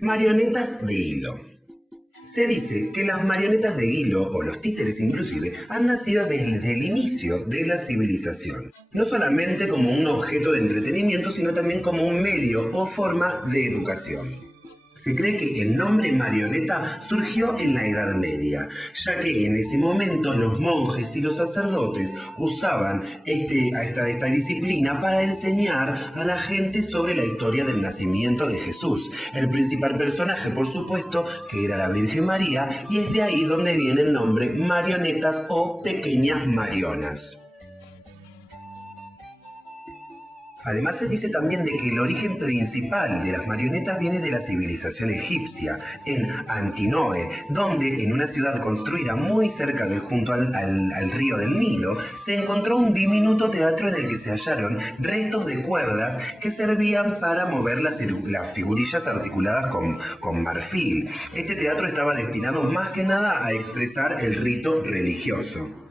Marionetas de hilo. Se dice que las marionetas de hilo, o los títeres inclusive, han nacido desde el inicio de la civilización. No solamente como un objeto de entretenimiento, sino también como un medio o forma de educación. Se cree que el nombre marioneta surgió en la Edad Media, ya que en ese momento los monjes y los sacerdotes usaban esta disciplina para enseñar a la gente sobre la historia del nacimiento de Jesús. El principal personaje, por supuesto, que era la Virgen María, y es de ahí donde viene el nombre marionetas o pequeñas marionas. Además se dice también de que el origen principal de las marionetas viene de la civilización egipcia, en Antinoe, donde en una ciudad construida muy cerca junto al río del Nilo, se encontró un diminuto teatro en el que se hallaron restos de cuerdas que servían para mover las figurillas articuladas con marfil. Este teatro estaba destinado más que nada a expresar el rito religioso.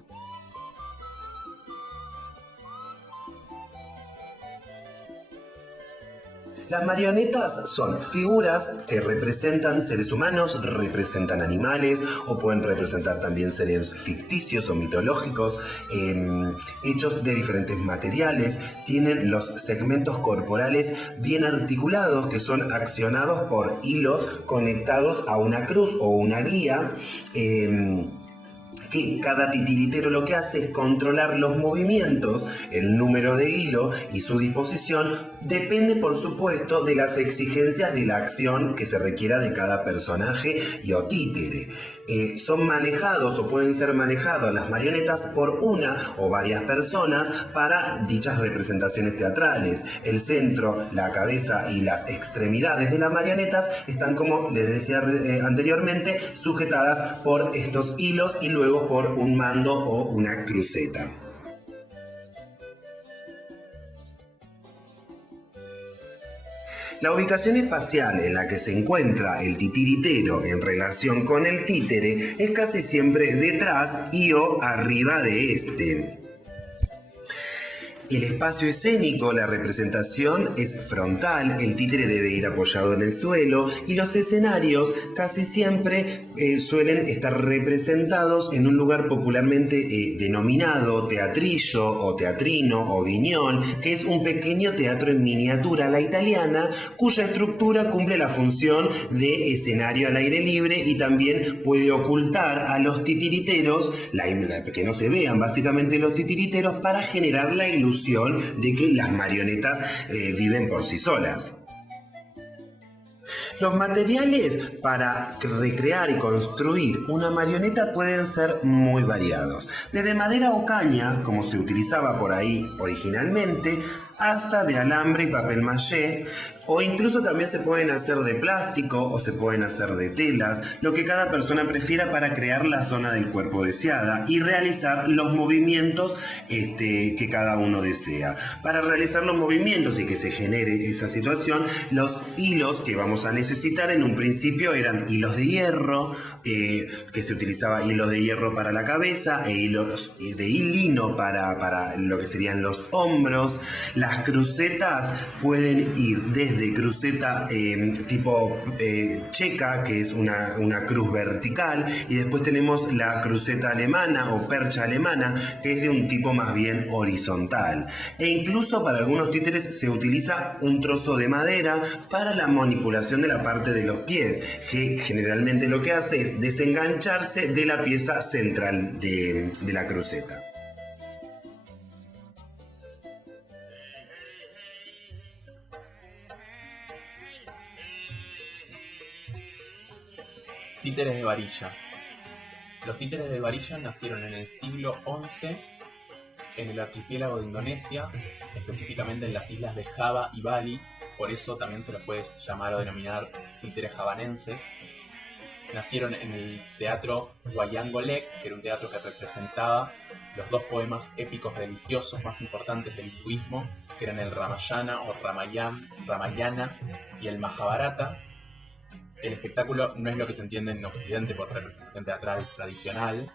Las marionetas son figuras que representan seres humanos, representan animales o pueden representar también seres ficticios o mitológicos, hechos de diferentes materiales. Tienen los segmentos corporales bien articulados que son accionados por hilos conectados a una cruz o una guía. Que cada titiritero lo que hace es controlar los movimientos, el número de hilo y su disposición depende por supuesto de las exigencias de la acción que se requiera de cada personaje y o títere. Son manejados o pueden ser manejadas las marionetas por una o varias personas para dichas representaciones teatrales. El centro, la cabeza y las extremidades de las marionetas están, como les decía anteriormente, sujetadas por estos hilos y luego por un mando o una cruceta. La ubicación espacial en la que se encuentra el titiritero en relación con el títere es casi siempre detrás y o arriba de este. El espacio escénico, la representación es frontal, el títere debe ir apoyado en el suelo y los escenarios casi siempre suelen estar representados en un lugar popularmente denominado teatrillo o teatrino o viñón, que es un pequeño teatro en miniatura a la italiana, cuya estructura cumple la función de escenario al aire libre y también puede ocultar a los titiriteros, que no se vean básicamente los titiriteros, para generar la ilusión de que las marionetas viven por sí solas. Los materiales para recrear y construir una marioneta pueden ser muy variados, desde madera o caña, como se utilizaba por ahí originalmente, hasta de alambre y papel maché, o incluso también se pueden hacer de plástico o se pueden hacer de telas, lo que cada persona prefiera para crear la zona del cuerpo deseada y realizar los movimientos que cada uno desea. Para realizar los movimientos y que se genere esa situación, los hilos que vamos a necesitar en un principio eran hilos de hierro, que se utilizaba hilos de hierro para la cabeza e hilos de lino para lo que serían los hombros. Las crucetas pueden ir desde cruceta tipo checa, que es una cruz vertical, y después tenemos la cruceta alemana o percha alemana, que es de un tipo más bien horizontal. E incluso para algunos títeres se utiliza un trozo de madera para la manipulación de la parte de los pies, que generalmente lo que hace es desengancharse de la pieza central de la cruceta. Títeres de varilla. Los títeres de varilla nacieron en el siglo XI en el archipiélago de Indonesia, específicamente en las islas de Java y Bali, por eso también se los puede llamar o denominar títeres javanenses. Nacieron en el teatro Wayang Golek, que era un teatro que representaba los dos poemas épicos religiosos más importantes del hinduismo, que eran el Ramayana o Ramayana y el Mahabharata. El espectáculo no es lo que se entiende en Occidente por representación teatral tradicional,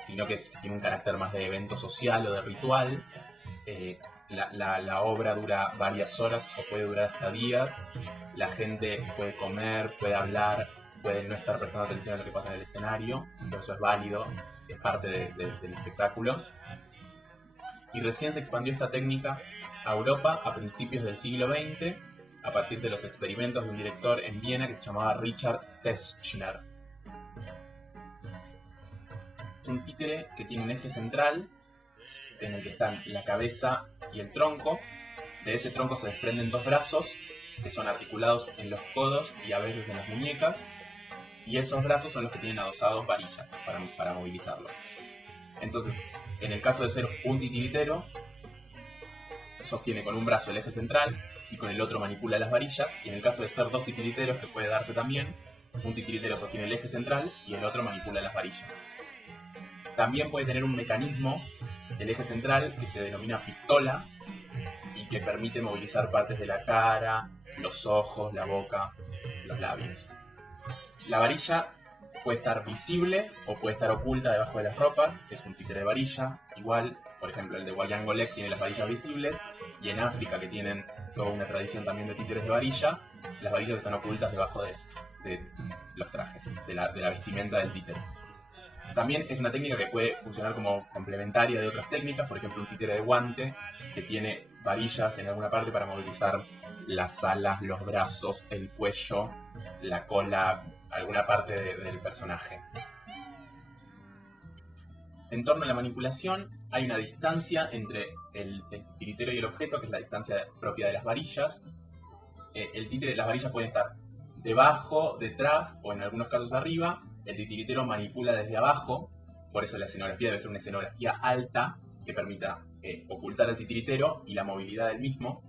sino que tiene un carácter más de evento social o de ritual. la obra dura varias horas o puede durar hasta días. La gente puede comer, puede hablar, puede no estar prestando atención a lo que pasa en el escenario, pero eso es válido, es parte del espectáculo. Y recién se expandió esta técnica a Europa a principios del siglo XX, a partir de los experimentos de un director en Viena que se llamaba Richard Teschner. Es un títere que tiene un eje central en el que están la cabeza y el tronco. De ese tronco se desprenden dos brazos que son articulados en los codos y a veces en las muñecas, y esos brazos son los que tienen adosados varillas para movilizarlos. Entonces, en el caso de ser un titiritero, sostiene con un brazo el eje central y con el otro manipula las varillas, y en el caso de ser dos titiriteros, que puede darse también, un titiritero sostiene el eje central y el otro manipula las varillas. También puede tener un mecanismo, el eje central, que se denomina pistola y que permite movilizar partes de la cara, los ojos, la boca, los labios. La varilla puede estar visible o puede estar oculta debajo de las ropas, es un títere de varilla, igual, por ejemplo el de Wayang Golek tiene las varillas visibles, y en África, que tienen toda una tradición también de títeres de varilla, las varillas están ocultas debajo de los trajes, de la vestimenta del títere. También es una técnica que puede funcionar como complementaria de otras técnicas, por ejemplo un títere de guante que tiene varillas en alguna parte para movilizar las alas, los brazos, el cuello, la cola, alguna parte del personaje. En torno a la manipulación hay una distancia entre el titiritero y el objeto, que es la distancia propia de las varillas. Las varillas pueden estar debajo, detrás o en algunos casos arriba. El titiritero manipula desde abajo, por eso la escenografía debe ser una escenografía alta que permita ocultar al titiritero y la movilidad del mismo.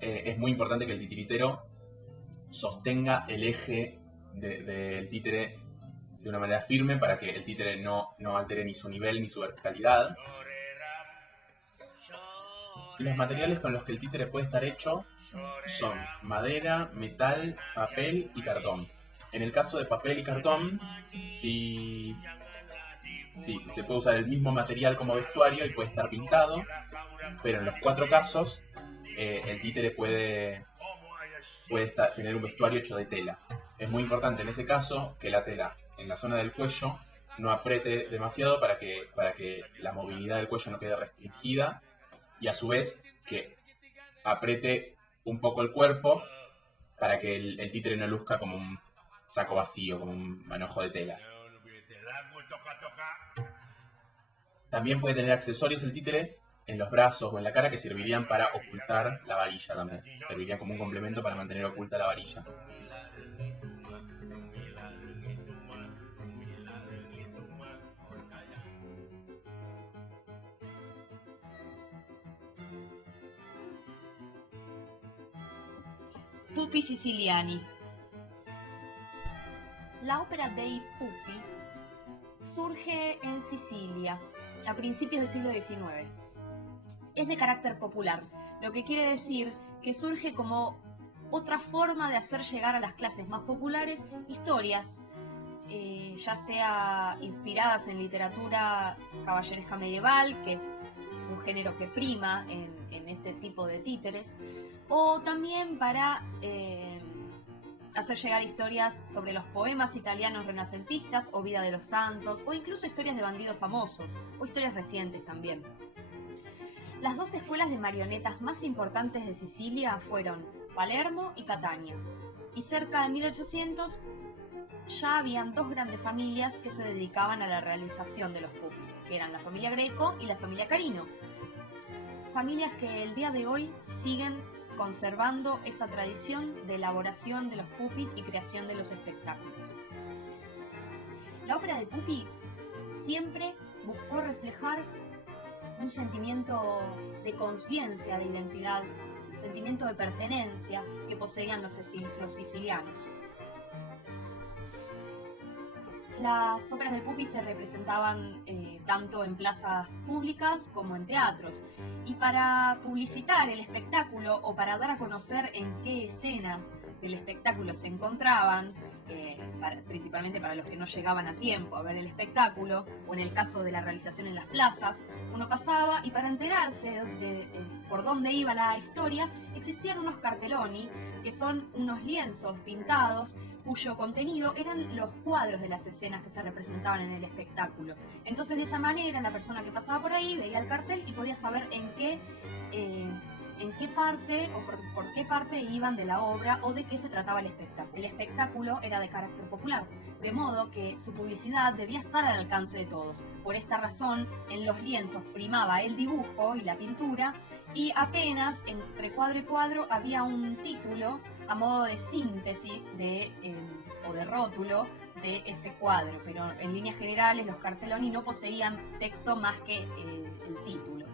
Es muy importante que el titiritero sostenga el eje del títere de una manera firme para que el títere no altere ni su nivel ni su verticalidad. Los materiales con los que el títere puede estar hecho son madera, metal, papel y cartón. En el caso de papel y cartón, sí se puede usar el mismo material como vestuario y puede estar pintado, pero en los cuatro casos el títere puede tener un vestuario hecho de tela. Es muy importante en ese caso que la tela en la zona del cuello no apriete demasiado para que la movilidad del cuello no quede restringida, y a su vez que apriete un poco el cuerpo para que el títere no luzca como un saco vacío, como un manojo de telas. También puede tener accesorios el títere en los brazos o en la cara que servirían para ocultar la varilla también. Servirían como un complemento para mantener oculta la varilla. Pupi siciliani. La ópera dei Pupi surge en Sicilia a principios del siglo XIX. Es de carácter popular, lo que quiere decir que surge como otra forma de hacer llegar a las clases más populares historias, ya sea inspiradas en literatura caballeresca medieval, que es un género que prima en este tipo de títeres, o también para hacer llegar historias sobre los poemas italianos renacentistas o vida de los santos, o incluso historias de bandidos famosos, o historias recientes también. Las dos escuelas de marionetas más importantes de Sicilia fueron Palermo y Catania, y cerca de 1800 ya habían dos grandes familias que se dedicaban a la realización de los pupis, que eran la familia Greco y la familia Carino. Familias que el día de hoy siguen conservando esa tradición de elaboración de los pupis y creación de los espectáculos. La ópera de Pupi siempre buscó reflejar un sentimiento de conciencia, de identidad, un sentimiento de pertenencia que poseían los sicilianos. Las óperas del Pupi se representaban tanto en plazas públicas como en teatros, y para publicitar el espectáculo o para dar a conocer en qué escena del espectáculo se encontraban, principalmente para los que no llegaban a tiempo a ver el espectáculo, o en el caso de la realización en las plazas, uno pasaba y para enterarse de por dónde iba la historia, existían unos carteloni, que son unos lienzos pintados cuyo contenido eran los cuadros de las escenas que se representaban en el espectáculo. Entonces, de esa manera, la persona que pasaba por ahí veía el cartel y podía saber en qué parte o por qué parte iban de la obra o de qué se trataba el espectáculo. El espectáculo era de carácter popular, de modo que su publicidad debía estar al alcance de todos. Por esta razón, en los lienzos primaba el dibujo y la pintura, y apenas entre cuadro y cuadro había un título a modo de síntesis o de rótulo de este cuadro, pero en líneas generales los carteloni no poseían texto más que el título.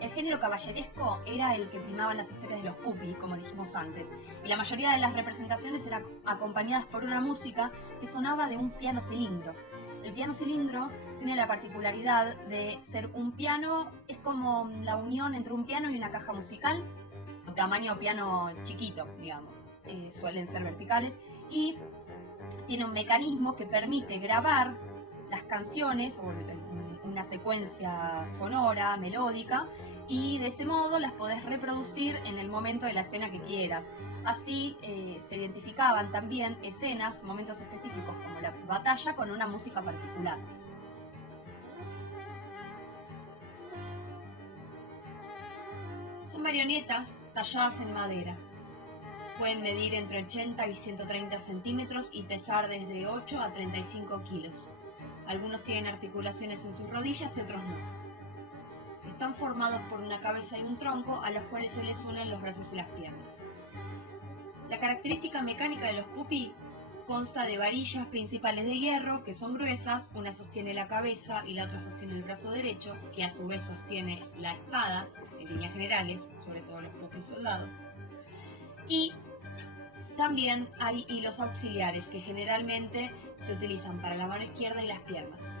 El género caballeresco era el que primaba en las historias de los pupis, como dijimos antes, y la mayoría de las representaciones eran acompañadas por una música que sonaba de un piano cilindro. El piano cilindro tiene la particularidad de ser un piano, es como la unión entre un piano y una caja musical, tamaño piano chiquito, digamos, suelen ser verticales, y tiene un mecanismo que permite grabar las canciones o una secuencia sonora, melódica, y de ese modo las podés reproducir en el momento de la escena que quieras. Así se identificaban también escenas, momentos específicos como la batalla con una música particular. Son marionetas talladas en madera. Pueden medir entre 80 y 130 centímetros y pesar desde 8 a 35 kilos. Algunos tienen articulaciones en sus rodillas y otros no. Están formados por una cabeza y un tronco a los cuales se les unen los brazos y las piernas. La característica mecánica de los pupi consta de varillas principales de hierro que son gruesas, una sostiene la cabeza y la otra sostiene el brazo derecho, que a su vez sostiene la espada, en líneas generales, sobre todo los pupi soldados. Y también hay hilos auxiliares que generalmente se utilizan para la mano izquierda y las piernas.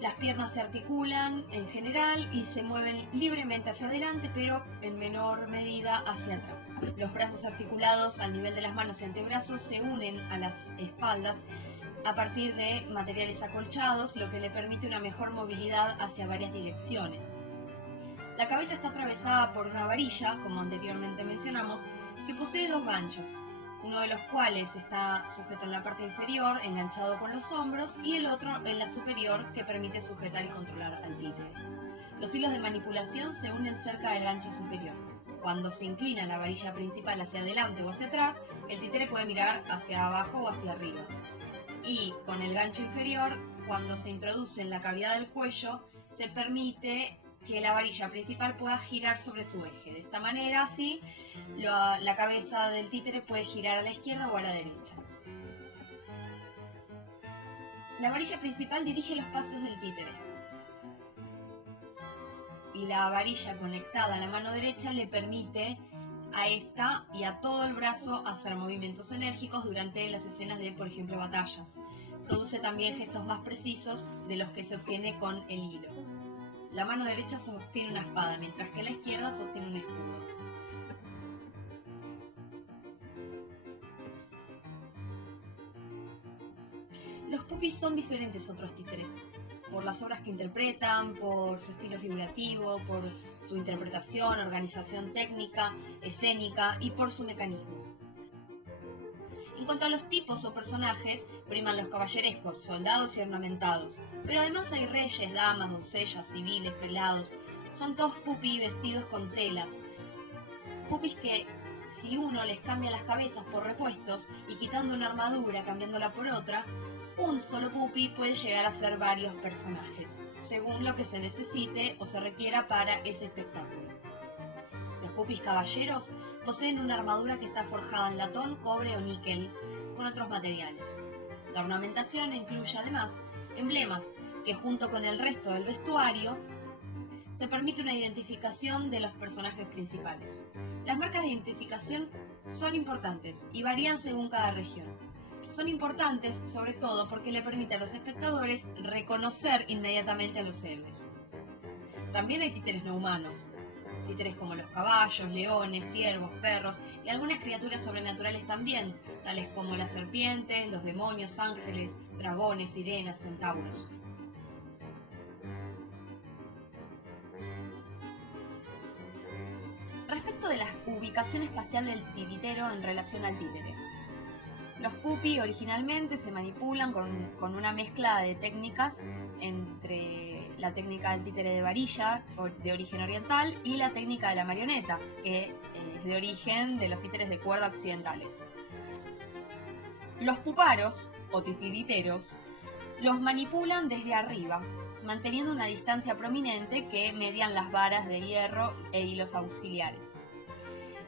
Las piernas se articulan en general y se mueven libremente hacia adelante, pero en menor medida hacia atrás. Los brazos articulados al nivel de las manos y antebrazos se unen a las espaldas a partir de materiales acolchados, lo que le permite una mejor movilidad hacia varias direcciones. La cabeza está atravesada por una varilla, como anteriormente mencionamos, que posee dos ganchos, uno de los cuales está sujeto en la parte inferior, enganchado con los hombros, y el otro en la superior, que permite sujetar y controlar al títere. Los hilos de manipulación se unen cerca del gancho superior. Cuando se inclina la varilla principal hacia adelante o hacia atrás, el títere puede mirar hacia abajo o hacia arriba. Y con el gancho inferior, cuando se introduce en la cavidad del cuello, se permite que la varilla principal pueda girar sobre su eje. De esta manera, así, la cabeza del títere puede girar a la izquierda o a la derecha. La varilla principal dirige los pasos del títere. Y la varilla conectada a la mano derecha le permite a esta y a todo el brazo hacer movimientos enérgicos durante las escenas de, por ejemplo, batallas. Produce también gestos más precisos de los que se obtiene con el hilo. La mano derecha sostiene una espada, mientras que la izquierda sostiene un escudo. Los pupis son diferentes a otros títeres, por las obras que interpretan, por su estilo figurativo, por su interpretación, organización técnica, escénica y por su mecanismo. En cuanto a los tipos o personajes, priman los caballerescos, soldados y ornamentados, pero además hay reyes, damas, doncellas, civiles, prelados. Son todos pupi vestidos con telas. Pupis que, si uno les cambia las cabezas por repuestos y quitando una armadura, cambiándola por otra, un solo pupi puede llegar a ser varios personajes, según lo que se necesite o se requiera para ese espectáculo. Los pupis caballeros poseen una armadura que está forjada en latón, cobre o níquel, con otros materiales. La ornamentación incluye además emblemas que, junto con el resto del vestuario, se permite una identificación de los personajes principales. Las marcas de identificación son importantes y varían según cada región. Son importantes sobre todo porque le permite a los espectadores reconocer inmediatamente a los héroes. También hay títeres no humanos, títeres como los caballos, leones, ciervos, perros y algunas criaturas sobrenaturales también, tales como las serpientes, los demonios, ángeles, dragones, sirenas, centauros. Respecto de la ubicación espacial del titiritero en relación al títere. Los pupi originalmente se manipulan con una mezcla de técnicas entre la técnica del títere de varilla, de origen oriental, y la técnica de la marioneta, que es de origen de los títeres de cuerda occidentales. Los puparos, o titiriteros, los manipulan desde arriba, manteniendo una distancia prominente que median las varas de hierro e hilos auxiliares.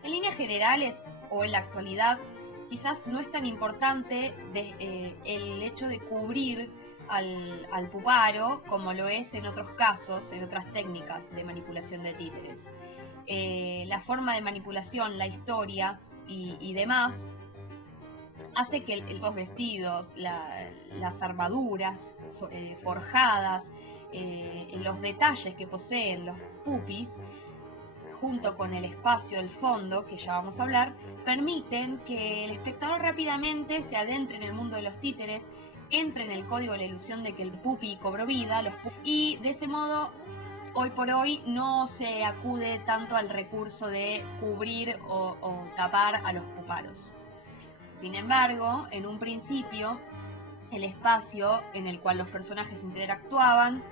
En líneas generales, o en la actualidad, quizás no es tan importante el hecho de cubrir al puparo como lo es en otros casos, en otras técnicas de manipulación de títeres. La forma de manipulación, la historia y demás hace que los vestidos, las armaduras forjadas, los detalles que poseen los pupis, junto con el espacio del fondo, que ya vamos a hablar, permiten que el espectador rápidamente se adentre en el mundo de los títeres, entre en el código de la ilusión de que el pupi cobró vida, y de ese modo, hoy por hoy, no se acude tanto al recurso de cubrir o tapar a los puparos. Sin embargo, en un principio, el espacio en el cual los personajes interactuaban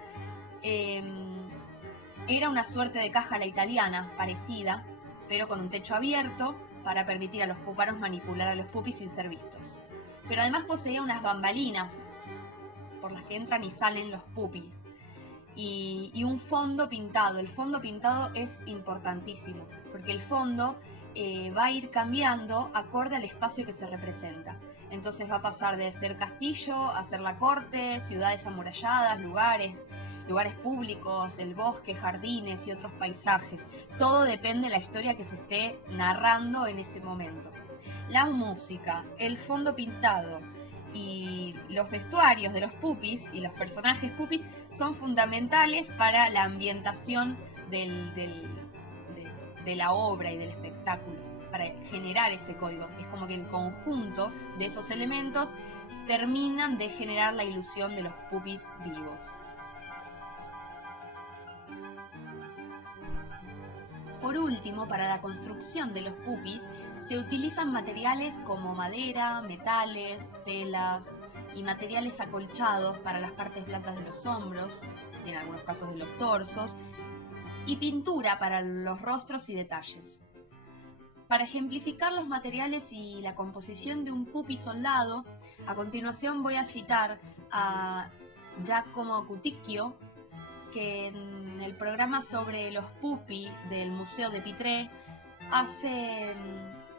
era una suerte de caja a la italiana, parecida, pero con un techo abierto para permitir a los puparos manipular a los pupis sin ser vistos. Pero además poseía unas bambalinas por las que entran y salen los pupis y un fondo pintado. El fondo pintado es importantísimo porque el fondo va a ir cambiando acorde al espacio que se representa. Entonces va a pasar de ser castillo a ser la corte, ciudades amuralladas, lugares públicos, el bosque, jardines y otros paisajes. Todo depende de la historia que se esté narrando en ese momento. La música, el fondo pintado y los vestuarios de los pupis y los personajes pupis son fundamentales para la ambientación de la obra y del espectáculo, para generar ese código. Es como que el conjunto de esos elementos terminan de generar la ilusión de los pupis vivos. Por último, para la construcción de los pupis se utilizan materiales como madera, metales, telas y materiales acolchados para las partes blandas de los hombros, y en algunos casos de los torsos, y pintura para los rostros y detalles. Para ejemplificar los materiales y la composición de un pupi soldado, a continuación voy a citar a Giacomo Cuticchio, que en el programa sobre los pupi del Museo de Pitré hace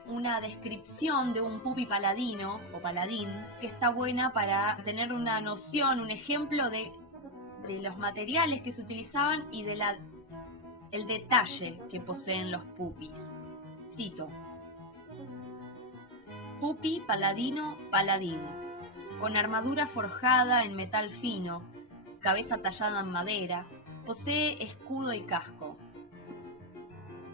una descripción de un pupi paladino o paladín que está buena para tener una noción, un ejemplo de los materiales que se utilizaban y de el detalle que poseen los pupis. Cito: pupi paladino paladín, con armadura forjada en metal fino, cabeza tallada en madera, posee escudo y casco.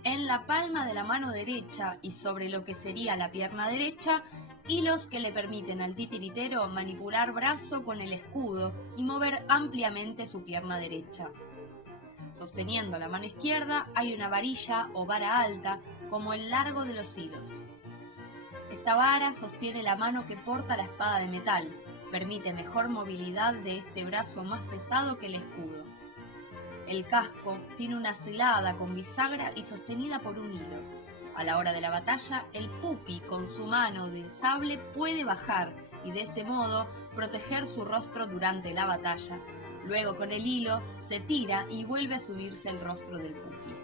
En la palma de la mano derecha y sobre lo que sería la pierna derecha, hilos que le permiten al titiritero manipular brazo con el escudo y mover ampliamente su pierna derecha. Sosteniendo la mano izquierda hay una varilla o vara alta como el largo de los hilos. Esta vara sostiene la mano que porta la espada de metal, permite mejor movilidad de este brazo más pesado que el escudo. El casco tiene una celada con bisagra y sostenida por un hilo. A la hora de la batalla, el pupi con su mano de sable puede bajar y de ese modo proteger su rostro durante la batalla. Luego con el hilo se tira y vuelve a subirse el rostro del pupi.